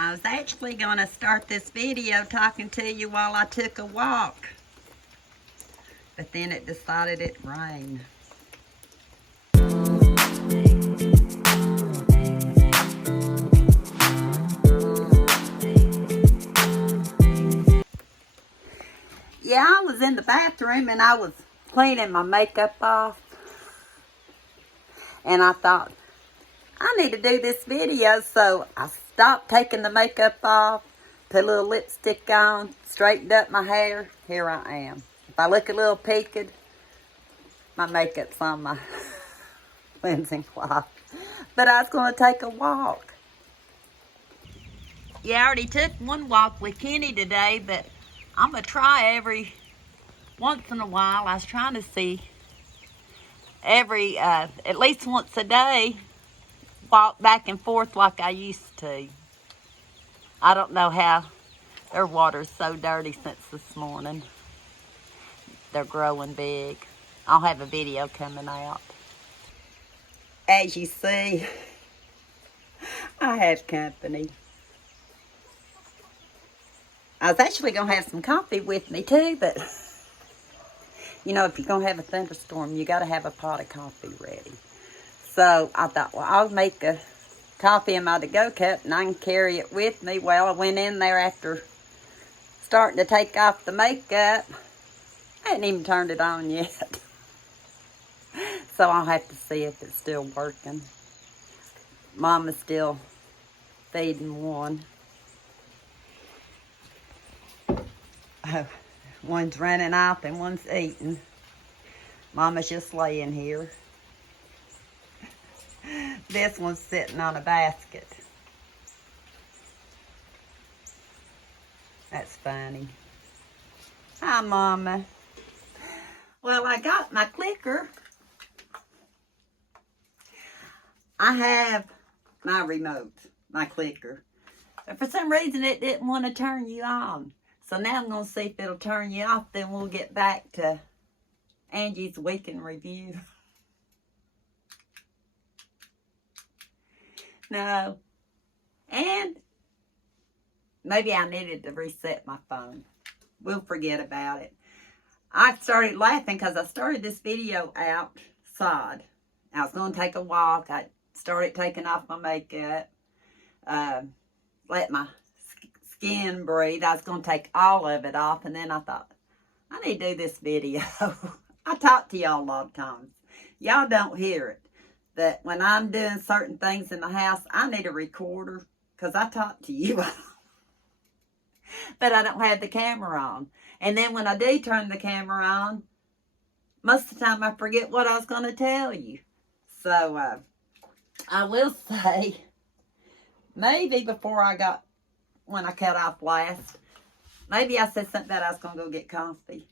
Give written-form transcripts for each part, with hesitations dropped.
I was actually going to start this video talking to you while I took a walk, but then it decided it'd rain. Yeah, I was in the bathroom and I was cleaning my makeup off, and I thought, I need to do this video, so I stopped taking the makeup off, put a little lipstick on, straightened up my hair. Here I am. If I look a little peaked, my makeup's on my cleansing cloth. But I was going to take a walk. Yeah, I already took one walk with Kenny today, but I'm going to try every once in a while. I was trying to see at least once a day, walk back and forth like I used to. I don't know how their water's so dirty since this morning. They're growing big. I'll have a video coming out. As you see, I have company. I was actually going to have some coffee with me too, but you know, if you're going to have a thunderstorm, you got to have a pot of coffee ready. So I thought, well, I'll make a coffee in my to-go cup and I can carry it with me. Well, I went in there after starting to take off the makeup. I hadn't even turned it on yet. So I'll have to see if it's still working. Mama's still feeding one. Oh, one's running off and one's eating. Mama's just laying here. This one's sitting on a basket. That's funny. Hi, Mama. Well, I got my clicker. I have my remote, my clicker. But for some reason, it didn't want to turn you on. So now I'm going to see if it'll turn you off. Then we'll get back to Angie's Week in Review. No. And maybe I needed to reset my phone. We'll forget about it. I started laughing because I started this video outside. I was going to take a walk. I started taking off my makeup. Let my skin breathe. I was going to take all of it off. And then I thought, I need to do this video. I talk to y'all a lot of times. Y'all don't hear it. That when I'm doing certain things in the house, I need a recorder because I talk to you. But I don't have the camera on. And then when I do turn the camera on, most of the time I forget what I was going to tell you. So I will say, maybe when I cut off last, maybe I said something about I was going to go get coffee.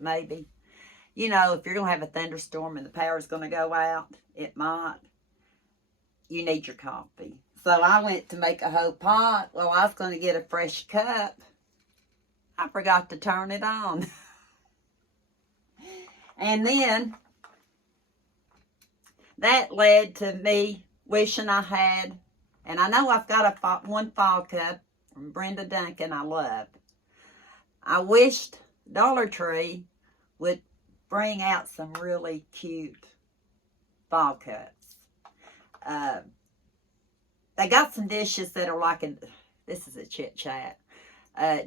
Maybe. You know, if you're going to have a thunderstorm and the power's going to go out, it might. You need your coffee. So I went to make a whole pot. Well, I was going to get a fresh cup. I forgot to turn it on. And then that led to me wishing I had, and I know I've got one fall cup from Brenda Duncan I love. I wished Dollar Tree would bring out some really cute fall cups. They got some dishes that are like, this is a chit chat,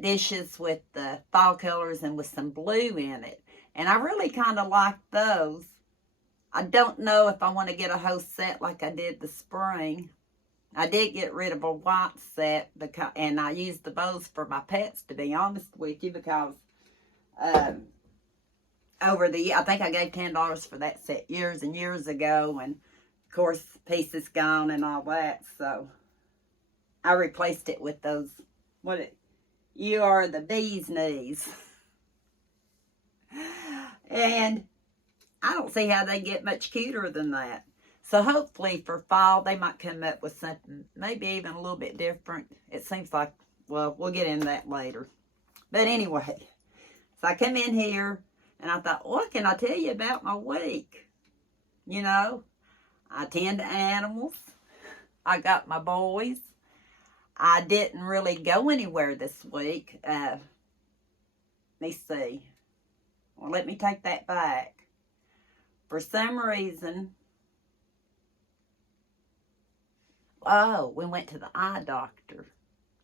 dishes with the fall colors and with some blue in it. And I really kind of like those. I don't know if I want to get a whole set like I did the spring. I did get rid of a white set, and I used the bows for my pets, to be honest with you, because I think I gave $10 for that set years and years ago, and of course, piece is gone and all that, so I replaced it with those, you are the bee's knees. And I don't see how they get much cuter than that. So hopefully for fall, they might come up with something maybe even a little bit different. It seems like, well, we'll get into that later. But anyway, so I come in here and I thought, what can I tell you about my week? You know, I tend to animals. I got my boys. I didn't really go anywhere this week. Let me see. Well, let me take that back. For some reason, oh, we went to the eye doctor.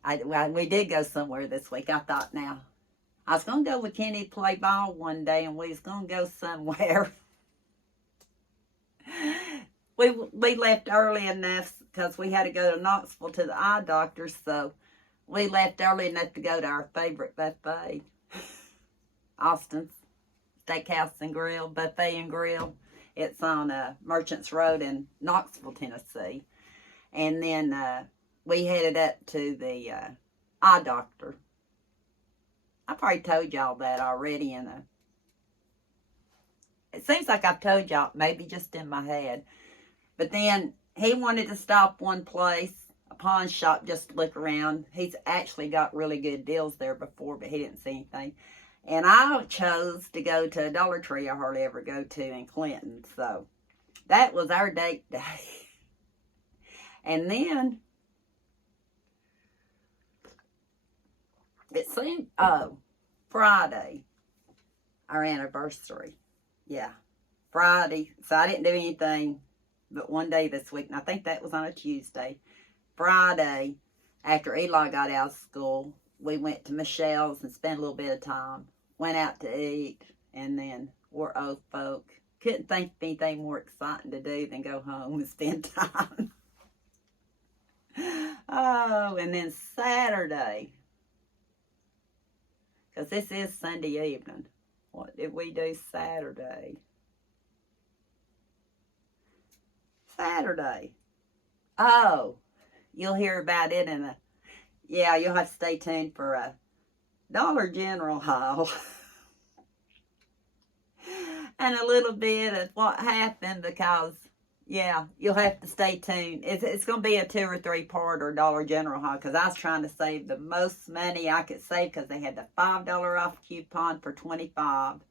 We did go somewhere this week. I thought now, I was going to go with Kenny to play ball one day, and we was going to go somewhere. We left early enough because we had to go to Knoxville to the eye doctor, so we left early enough to go to our favorite buffet, Austin's Steakhouse and Grill, Buffet and Grill. It's on Merchants Road in Knoxville, Tennessee. And then we headed up to the eye doctor. I probably told y'all that already. It seems like I've told y'all, maybe just in my head. But then he wanted to stop one place, a pawn shop, just to look around. He's actually got really good deals there before, but he didn't see anything. And I chose to go to a Dollar Tree I hardly ever go to in Clinton. So that was our date day. And then it seemed, Friday, our anniversary. Yeah, Friday. So I didn't do anything but one day this week, and I think that was on a Tuesday. Friday, after Eli got out of school, we went to Michelle's and spent a little bit of time. Went out to eat, and then we're old folk. Couldn't think of anything more exciting to do than go home and spend time. Oh, and then Saturday, because this is Sunday evening. What did we do Saturday? Saturday. Oh, you'll hear about it yeah, you'll have to stay tuned for a Dollar General haul. And a little bit of what happened because, yeah, you'll have to stay tuned. It's going to be a 2 or 3 parter Dollar General haul because I was trying to save the most money I could save because they had the $5 off coupon for $25,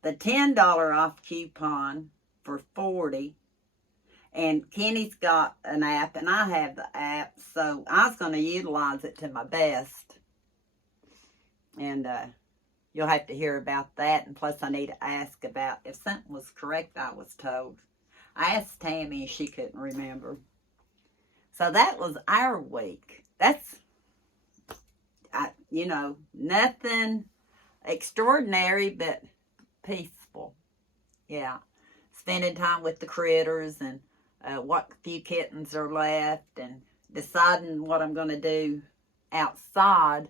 the $10 off coupon for $40. And Kenny's got an app, and I have the app, so I was going to utilize it to my best. And you'll have to hear about that, and plus I need to ask about if something was correct I was told. I asked Tammy, and she couldn't remember. So that was our week. That's, nothing extraordinary, but peaceful. Yeah. Spending time with the critters and what few kittens are left and deciding what I'm going to do outside.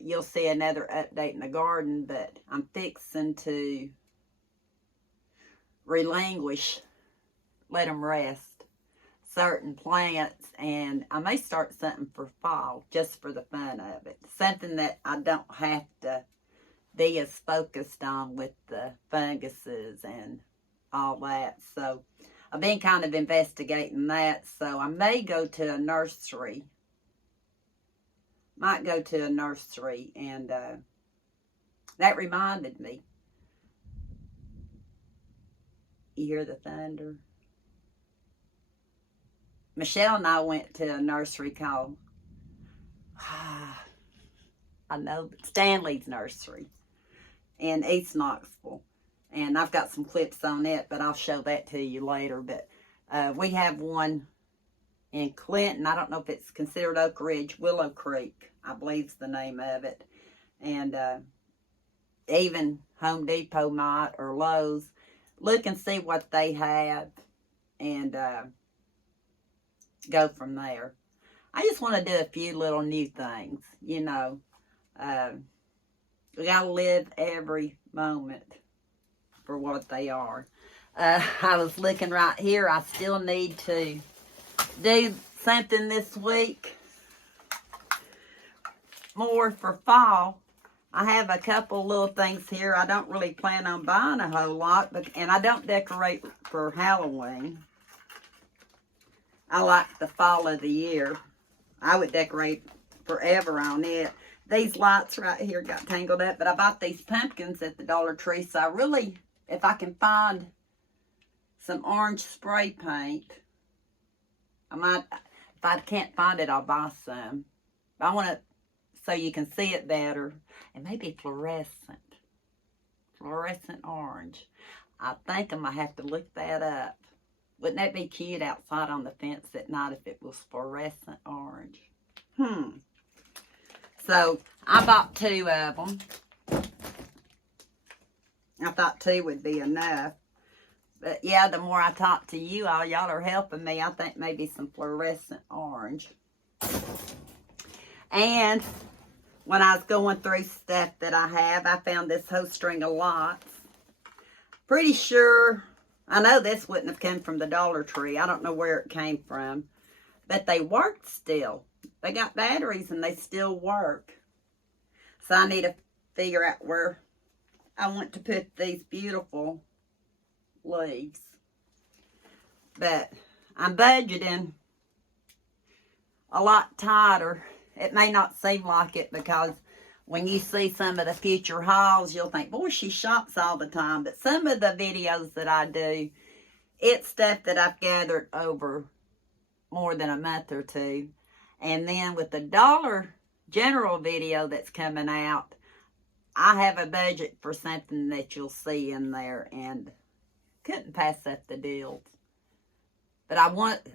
You'll see another update in the garden, but I'm fixing to relinquish, let them rest, certain plants, and I may start something for fall just for the fun of it. Something that I don't have to be as focused on with the funguses and all that. So I've been kind of investigating that. So I may go to a nursery. Might go to a nursery. And that reminded me. You hear the thunder? Michelle and I went to a nursery called, I know, Stanley's Nursery in East Knoxville. And I've got some clips on it, but I'll show that to you later. But we have one in Clinton. I don't know if it's considered Oak Ridge, Willow Creek, I believe's the name of it. And even Home Depot might, or Lowe's. Look and see what they have and go from there. I just want to do a few little new things, we got to live every moment for what they are. I was looking right here. I still need to do something this week more for fall. I have a couple little things here. I don't really plan on buying a whole lot, and I don't decorate for Halloween. I like the fall of the year. I would decorate forever on it. These lights right here got tangled up, but I bought these pumpkins at the Dollar Tree, so I really, if I can find some orange spray paint, I might. If I can't find it, I'll buy some. I want it so you can see it better. And maybe fluorescent. Fluorescent orange. I think I'm going to have to look that up. Wouldn't that be cute outside on the fence at night if it was fluorescent orange? So, I bought 2 of them. I thought 2 would be enough. But yeah, the more I talk to you all, y'all are helping me. I think maybe some fluorescent orange. And when I was going through stuff that I have, I found this whole string of lots. Pretty sure, I know this wouldn't have come from the Dollar Tree. I don't know where it came from. But they worked still. They got batteries and they still work. So I need to figure out where I want to put these beautiful leaves. But I'm budgeting a lot tighter. It may not seem like it because when you see some of the future hauls, you'll think, boy, she shops all the time. But some of the videos that I do, it's stuff that I've gathered over more than a month or 2. And then with the Dollar General video that's coming out, I have a budget for something that you'll see in there, and couldn't pass up the deals. But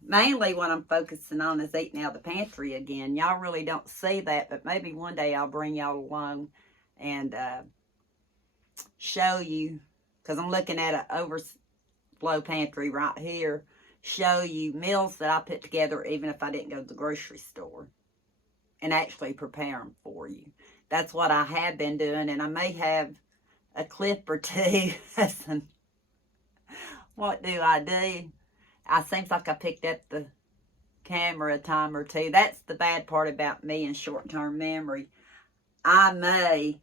mainly what I'm focusing on is eating out of the pantry again. Y'all really don't see that, but maybe one day I'll bring y'all along and show you, because I'm looking at an overflow pantry right here, show you meals that I put together even if I didn't go to the grocery store, and actually prepare them for you. That's what I have been doing, and I may have a clip or 2. What do I do? It seems like I picked up the camera a time or 2. That's the bad part about me and short-term memory. I may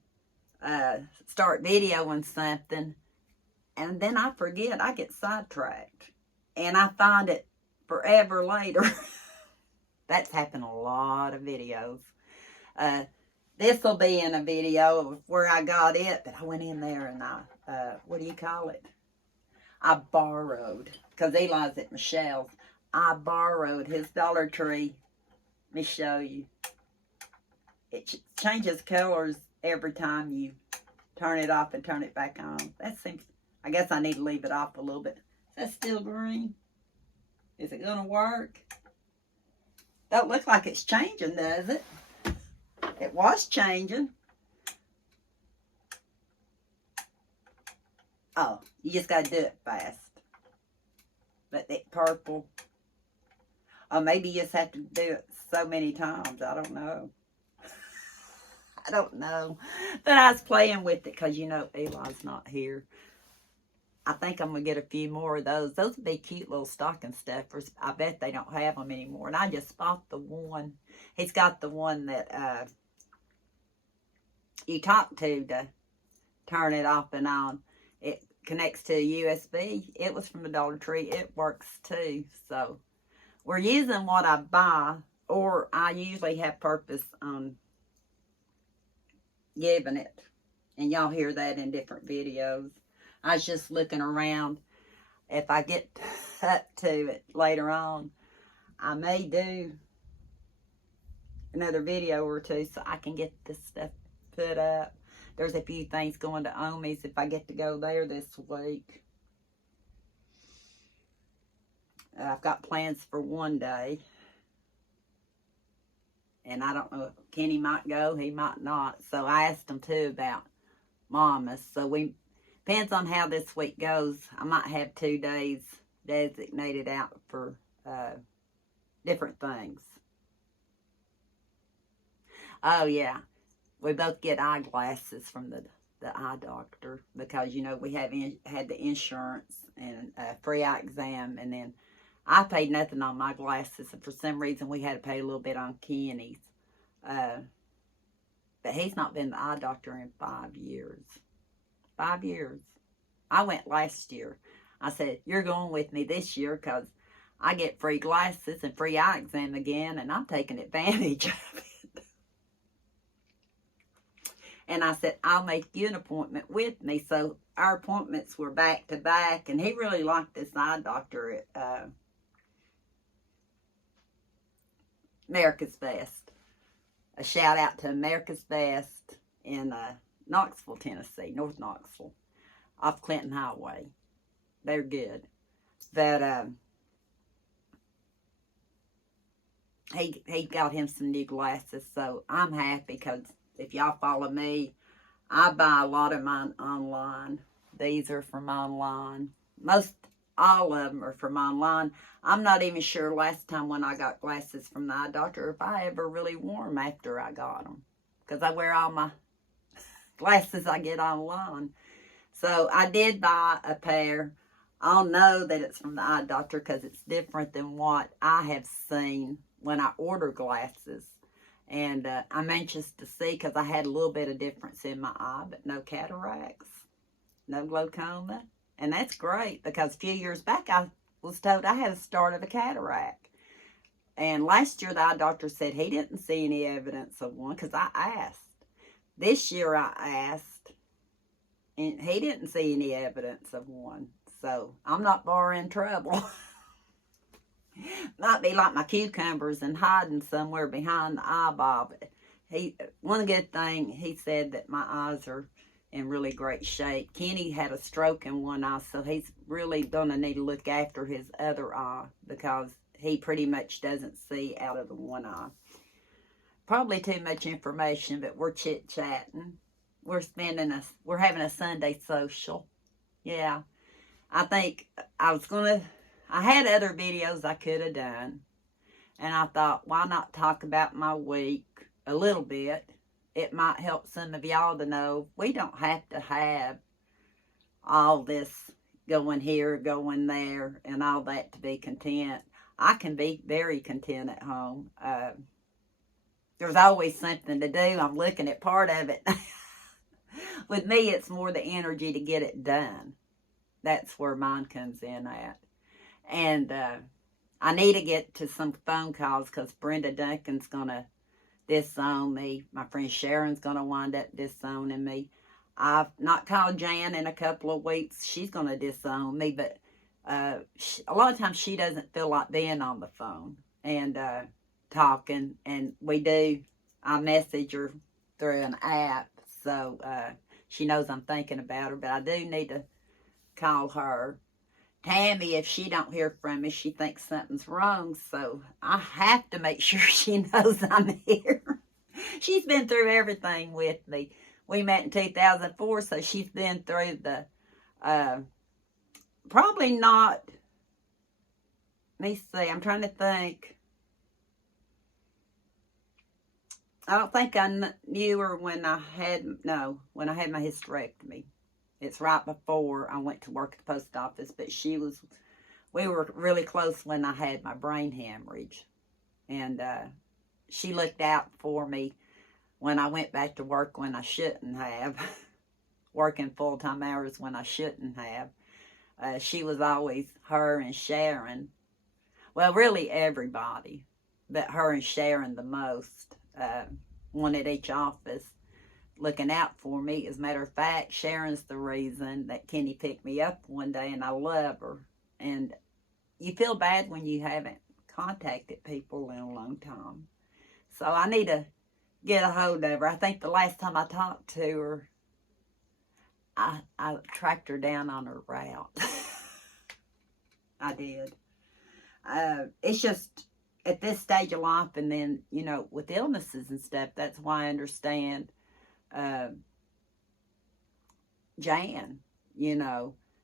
start videoing something, and then I forget. I get sidetracked, and I find it forever later. That's happened a lot of videos. This will be in a video of where I got it, but I went in there and I, what do you call it? I borrowed, because Eli's at Michelle's. I borrowed his Dollar Tree. Let me show you. It changes colors every time you turn it off and turn it back on. That seems, I guess I need to leave it off a little bit. Is that still green? Is it going to work? Don't look like it's changing, does it? It was changing. Oh, you just got to do it fast. But that purple. Or maybe you just have to do it so many times. I don't know. I don't know. But I was playing with it because, you know, Eli's not here. I think I'm going to get a few more of those. Those would be cute little stocking stuffers. I bet they don't have them anymore. And I just bought the one. He's got the one that you talk to turn it off and on. It connects to a USB. It was from the Dollar Tree. It works too. So we're using what I buy, or I usually have purpose on giving it. And y'all hear that in different videos. I was just looking around. If I get up to it later on, I may do another video or 2 so I can get this stuff put up. There's a few things going to Omi's if I get to go there this week. I've got plans for one day. And I don't know if Kenny might go, he might not. So I asked him too about Mama's. So depends on how this week goes. I might have 2 days designated out for different things. Oh yeah. We both get eyeglasses from the eye doctor because, you know, we have had the insurance and free eye exam. And then I paid nothing on my glasses. And for some reason, we had to pay a little bit on Kenny's. But he's not been the eye doctor in 5 years. 5 years. I went last year. I said, you're going with me this year because I get free glasses and free eye exam again. And I'm taking advantage of it. And I said, I'll make you an appointment with me. So our appointments were back to back. And he really liked this eye doctor. America's Best. A shout out to America's Best in Knoxville, Tennessee, North Knoxville, off Clinton Highway. They're good. But he got him some new glasses, so I'm happy because if y'all follow me, I buy a lot of mine online. These are from online. All of them are from online. I'm not even sure last time when I got glasses from the eye doctor if I ever really wore them after I got them. Because I wear all my glasses I get online. So I did buy a pair. I'll know that it's from the eye doctor because it's different than what I have seen when I order glasses. And I'm anxious to see because I had a little bit of difference in my eye, but no cataracts, no glaucoma. And that's great because a few years back I was told I had a start of a cataract. And last year the eye doctor said he didn't see any evidence of one because I asked. This year I asked and he didn't see any evidence of one. So I'm not far in trouble. Might be like my cucumbers and hiding somewhere behind the eyeball. But one good thing, he said that my eyes are in really great shape. Kenny had a stroke in one eye, so he's really going to need to look after his other eye because he pretty much doesn't see out of the one eye. Probably too much information, but we're chit-chatting. We're having a Sunday social. Yeah. I think I had other videos I could have done. And I thought, why not talk about my week a little bit? It might help some of y'all to know we don't have to have all this going here, going there, and all that to be content. I can be very content at home. There's always something to do. I'm looking at part of it. With me, it's more the energy to get it done. That's where mine comes in at. And I need to get to some phone calls because Brenda Duncan's going to disown me. My friend Sharon's going to wind up disowning me. I've not called Jan in a couple of weeks. She's going to disown me. But a lot of times she doesn't feel like being on the phone and talking. And I message her through an app. So she knows I'm thinking about her. But I do need to call her. Tammy, if she don't hear from me, she thinks something's wrong. So I have to make sure she knows I'm here. She's been through everything with me. We met in 2004, so she's been through the, probably not, let me see, I'm trying to think. I don't think I knew her when I had my hysterectomy. It's right before I went to work at the post office, but we were really close when I had my brain hemorrhage. And she looked out for me when I went back to work when I shouldn't have, working full-time hours when I shouldn't have. She was always her and Sharon. Well, really everybody, but her and Sharon the most, one at each office, looking out for me. As a matter of fact, Sharon's the reason that Kenny picked me up one day, and I love her. And you feel bad when you haven't contacted people in a long time. So I need to get a hold of her. I think the last time I talked to her, I tracked her down on her route. I did. It's just at this stage of life, and then, with illnesses and stuff, that's why I understand Jan,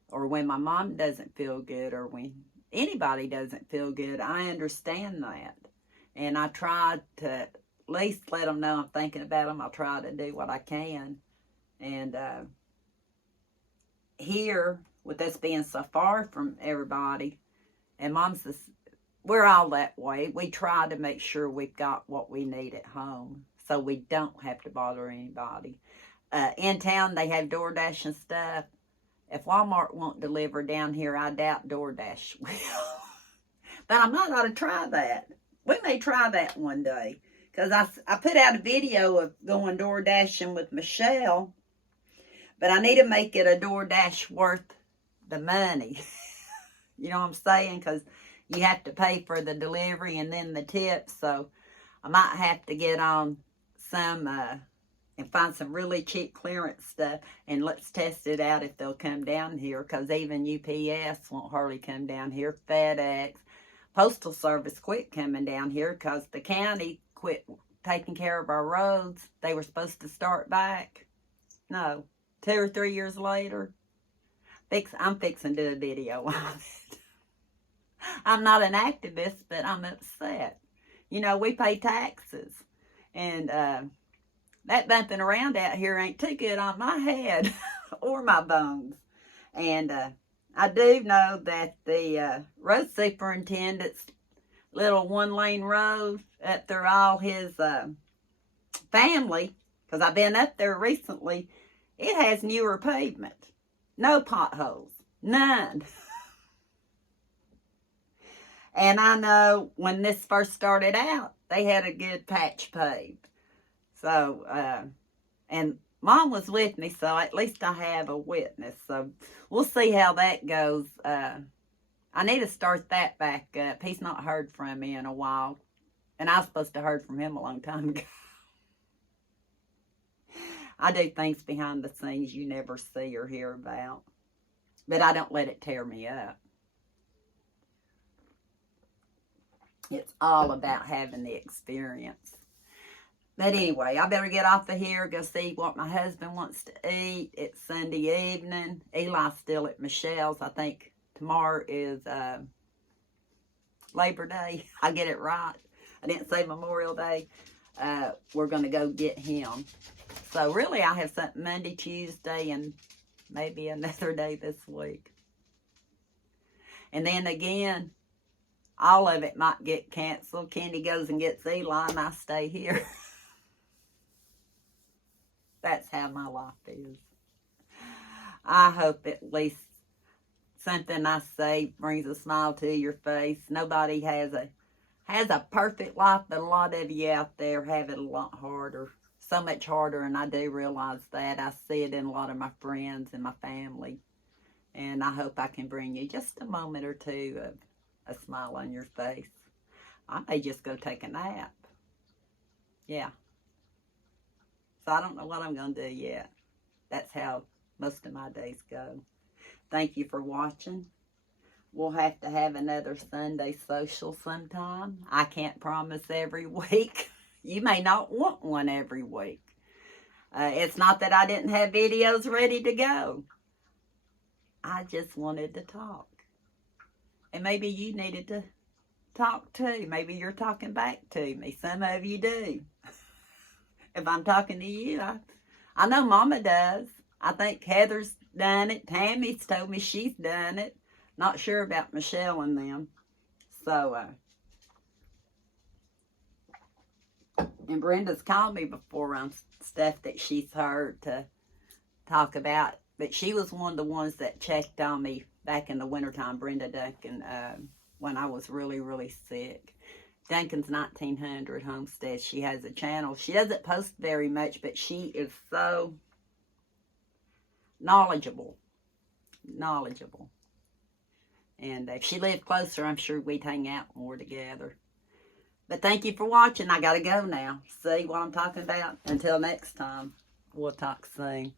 or when my mom doesn't feel good, or when anybody doesn't feel good, I understand that. And I try to at least let them know I'm thinking about them. I'll try to do what I can. And here, with us being so far from everybody, and we're all that way. We try to make sure we've got what we need at home so we don't have to bother anybody. In town, they have DoorDash and stuff. If Walmart won't deliver down here, I doubt DoorDash will. But I might ought to try that. We may try that one day. Because I put out a video of going DoorDashing with Michelle. But I need to make it a DoorDash worth the money. You know what I'm saying? Because you have to pay for the delivery and then the tips. So I might have to get on some and find some really cheap clearance stuff, and let's test it out if they'll come down here, because even UPS won't hardly come down here. FedEx, Postal Service quit coming down here because the county quit taking care of our roads. They were supposed to start back. No, 2 or 3 years later. I'm fixing to do a video on it. I'm not an activist, but I'm upset. You know, we pay taxes, and that bumping around out here ain't too good on my head or my bones. And I do know that the road superintendent's little one-lane road up through all his family, because I've been up there recently, it has newer pavement. No potholes. None. And I know when this first started out, they had a good patch paved. So, and Mom was with me, so at least I have a witness. So we'll see how that goes. I need to start that back up. He's not heard from me in a while. And I was supposed to have heard from him a long time ago. I do things behind the scenes you never see or hear about. But I don't let it tear me up. It's all about having the experience. But anyway, I better get off of here, go see what my husband wants to eat. It's Sunday evening. Eli's still at Michelle's. I think tomorrow is Labor Day. I get it right. I didn't say Memorial Day. We're going to go get him. So really, I have something Monday, Tuesday, and maybe another day this week. And then again, all of it might get canceled. Candy goes and gets Eli, and I stay here. That's how my life is. I hope at least something I say brings a smile to your face. Nobody has a perfect life, but a lot of you out there have it a lot harder. So much harder, and I do realize that. I see it in a lot of my friends and my family. And I hope I can bring you just a moment or two of a smile on your face. I may just go take a nap. Yeah. So I don't know what I'm going to do yet. That's how most of my days go. Thank you for watching. We'll have to have another Sunday social sometime. I can't promise every week. You may not want one every week. It's not that I didn't have videos ready to go. I just wanted to talk. And maybe you needed to talk too. Maybe you're talking back to me. Some of you do. If I'm talking to you, I know Mama does. I think Heather's done it. Tammy's told me she's done it. Not sure about Michelle and them. So, and Brenda's called me before on stuff that she's heard to talk about. But she was one of the ones that checked on me back in the wintertime, Brenda Duncan, when I was really, really sick. Duncan's 1900 Homestead. She has a channel. She doesn't post very much, but she is so knowledgeable. And if she lived closer, I'm sure we'd hang out more together. But thank you for watching. I got to go now. See what I'm talking about? Until next time, we'll talk soon.